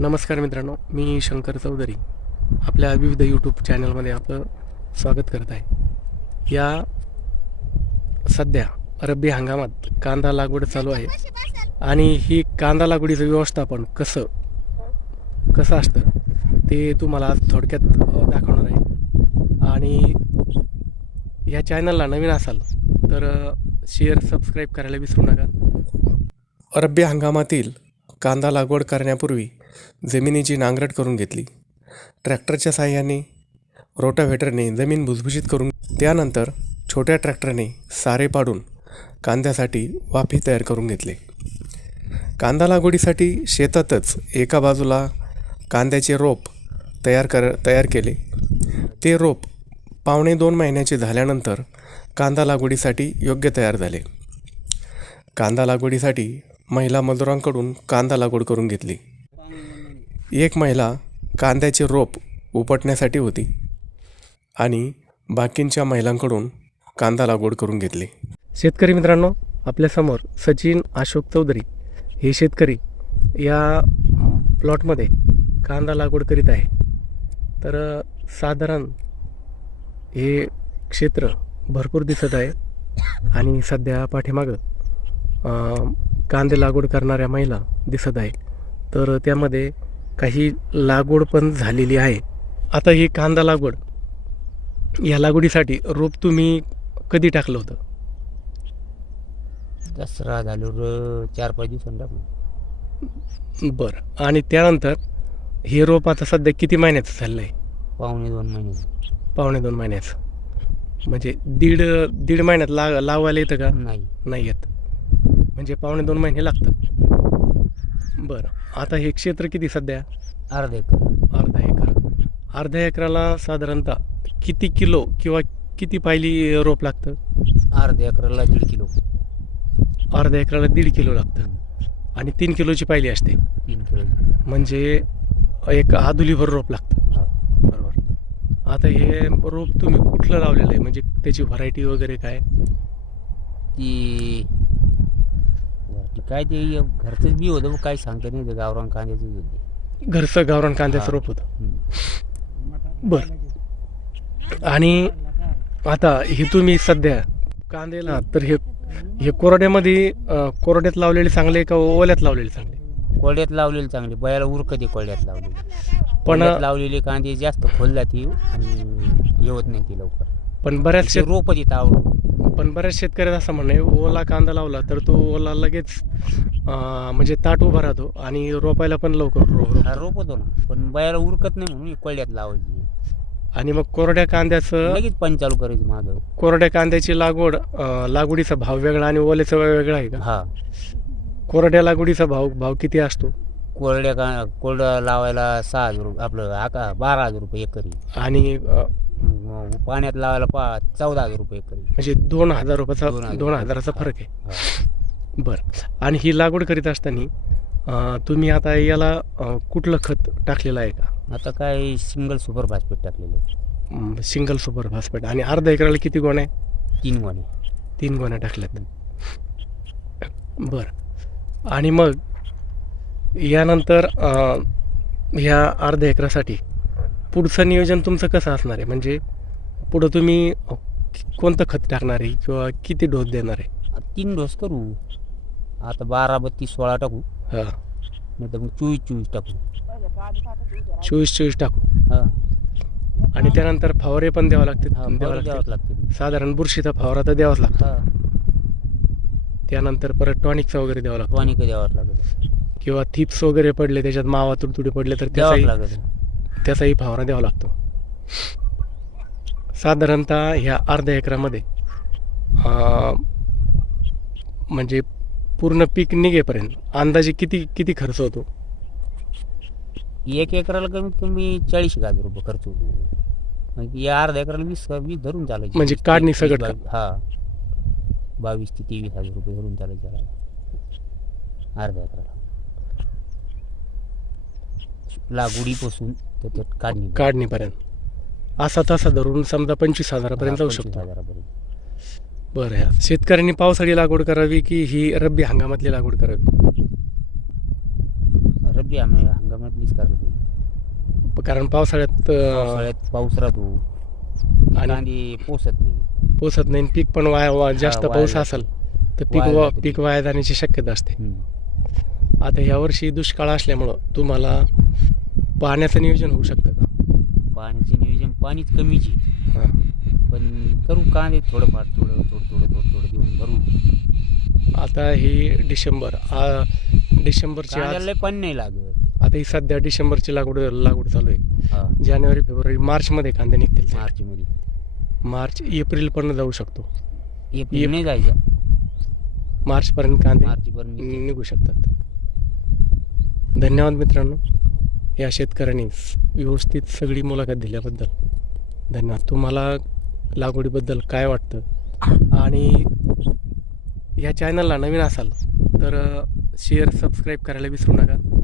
नमस्कार मित्रांनो, मी शंकर चौधरी आपल्या विविध यूट्यूब चॅनलमध्ये आपलं स्वागत करत आहे. या सध्या रब्बी हंगामात कांदा लागवड चालू आहे आणि ही कांदा लागवडीचं व्यवस्थापन कसं असतं ते तुम्हाला आज थोडक्यात दाखवणार आहे. आणि या चॅनलला नवीन असाल तर शेअर सबस्क्राईब करायला विसरू नका. रब्बी हंगामातील कांदा लागवड करण्यापूर्वी जमिनीची नांगरट करून घेतली. ट्रॅक्टरच्या साहाय्याने रोटाव्हेटरने जमीन भुसभुशीत करून त्यानंतर छोट्या ट्रॅक्टरने सारे पाडून कांद्यासाठी वाफे तयार करून घेतले. कांदा लागवडीसाठी शेतातच एका बाजूला कांद्याचे रोप तयार केले. ते रोप 1.5-2 महिन्याचे झाल्यानंतर कांदा लागवडीसाठी योग्य तयार झाले. कांदा लागवडीसाठी महिला मजुरांकडून कांदा लागवड करून घेतली. एक महिला कांद्याचे रोप उपटण्यासाठी होती आणि बाकींच्या महिलांकडून कांदा लागवड करून घेतली. शेतकरी मित्रांनो, आपल्यासमोर सचिन अशोक चौधरी हे शेतकरी या प्लॉटमध्ये कांदा लागवड करीत आहे. तर साधारण हे क्षेत्र भरपूर दिसत आहे आणि सध्या पाठीमागं कांदे लागवड करणाऱ्या महिला दिसत आहे. तर त्यामध्ये काही लागवड पण झालेली आहे. आता ही कांदा लागवड, या लागवडीसाठी रोप तुम्ही कधी टाकलं होतं? दसरा झाल्यावर 4-5 दिवसांनी टाकलं. बरं. आणि त्यानंतर हे रोप आता सध्या किती महिन्याचं झालं आहे? 1.5-2 महिने. 1.5-2 महिन्याचं. म्हणजे दीड महिन्यात लावायला येतं का? नाही येत. म्हणजे 1.5-2 महिने लागतात. बरं. आता हे क्षेत्र किती सध्या? अर्धा एकर. अर्ध्या एकराला साधारणतः किती किलो किंवा किती पायली रोप लागतं? अर्ध्या एकराला 1.5 किलो. अर्ध्या एकराला 1.5 किलो लागतं आणि 3 किलोची पायली असते. 3 किलो. म्हणजे एक आदुलीभर रोप लागतं. बरोबर. आता हे रोप तुम्ही कुठलं लावलेलं आहे? म्हणजे त्याची व्हरायटी वगैरे काय? काय ते घरचंच बी होतं, काय सांगता नाही. गावरान कांद्याचं घरचं गावरान कांद्याचं रोप होतं. बरं. आणि आता हे तुम्ही सध्या कांद्याला तर हे कोरड्यात लावलेले चांगले का ओल्यात लावलेले चांगले? कोळड्यात लावलेले चांगले. बयाला उरकते कोळड्यात लावलेले. पण लावलेले कांदे जास्त खोल जाते आणि येवत नाही ती लवकर. पण बऱ्याच रोप देत आवडत. पण बऱ्याच शेतकऱ्याचं असं म्हणणं आहे, ओला कांदा लावला तर तो ओला लगेच म्हणजे ताट उभा राहतो आणि रोपायला पण लवकर रोप होतो ना, पण बयाला उरकत नाही म्हणून कोळड्यात लावायची. आणि मग कोरड्या कांद्याचं लगेच पण चालू करायचं माझं. कोरड्या कांद्याची लागवडीचा भाव वेगळा आणि ओल्याचा वेगळा आहे का? हा. कोरड्या लागवडीचा भाव किती असतो? कोरडा लावायला 6,000 रुपये, आपलं 12,000 रुपये एकरी. आणि पाण्यात लावायला 14,000 रुपये एकरी. म्हणजे 2,000चा फरक आहे. बरं. आणि ही लागवड करीत असताना तुम्ही आता याला कुठलं खत टाकलेलं आहे का? आता काय सिंगल सुपर फॉस्फेट टाकलेलं. Single super phosphate. आणि अर्धा एकराला किती गोण्या? 3 गोणे. 3 गोण्या टाकल्यात. बरं. आणि मग यानंतर ह्या अर्ध्या एकरासाठी पुढचं नियोजन तुमचं कसं असणार आहे? म्हणजे पुढं तुम्ही कोणतं खत टाकणार आहे किंवा किती डोस देणार आहे? 3 डोस करू. आता 12-32-16 टाकू. हां. नाही तर मग 24-24 टाकू. 24-24 टाकू. हां. आणि त्यानंतर फवारे पण द्यावं द्यावंच लागतील. लागते. साधारण बुरशीचा फवारा तर द्यावाच लागतो. त्यानंतर परत टॉनिकचा वगैरे द्यावा लागतो. टॉनिक द्यावंच लागेल. किंवा थिप्स वगैरे पडले, त्याच्यात मावा तुडतुडे पडले तर त्याचाही फवारा द्यावा लागतो. साधारणतः ह्या अर्ध्या एकरामध्ये म्हणजे पूर्ण पीक निघेपर्यंत अंदाजे किती खर्च होतो? 1 एकराला कमीत कमी 40,000 रुपये खर्च होतो. म्हणजे या अर्ध्या एकराला 20 धरून चालायचे. म्हणजे काढणी सगळं? हा. 22,000 ते 23,000 रुपये धरून चालायचे अर्ध्या एकराला. लागवडीपासून तर काढणीपर्यंत असा तसा धरून समजा 25,000पर्यंत जाऊ शकतो. बरं. शेतकऱ्यांनी पावसाळी लागवड करावी की ही रब्बी हंगामातली लागवड करावी? रब्बी हंगामात हंगामातलीच करायला पाहिजे. कारण पावसाळ्यात पावसाळ्यात पाऊस राहतो आणि कांदे पोसत नाही. पोसत नाही, पीक पण जास्त वाया पाऊस जातं. असेल तर वाया जातं पीक पीक. वाया जाण्याची शक्यता असते. आता यावर्षी दुष्काळ असल्यामुळं तुम्हाला पाण्याचं नियोजन होऊ शकतं का? पाण्याचे नियोजन पाणीच कमीच आहे, हां. पण करू कांदे थोडंफार थोडं देऊन भरू. आता ही डिसेंबरची कांद्याला आज लय पाणी नाही लागत. आता ही सध्या डिसेंबरची लागवड चालू आहे. हा, जानेवारी फेब्रुवारी मार्चमध्ये कांदे निघतील. मार्च मध्ये. मार्च एप्रिल पण जाऊ शकतो. एप्रिल नाही जायचं, मार्चपर्यंत कांदे मार्च पर्यंत. निघू शकतात. धन्यवाद मित्रांनो, या शेतकऱ्यांनी व्यवस्थित सगळी मुलाखत दिल्याबद्दल धन्यवाद. तुम्हाला लागवडीबद्दल काय वाटतं आणि या चॅनलला नवीन असाल तर शेअर सबस्क्राईब करायला विसरू नका.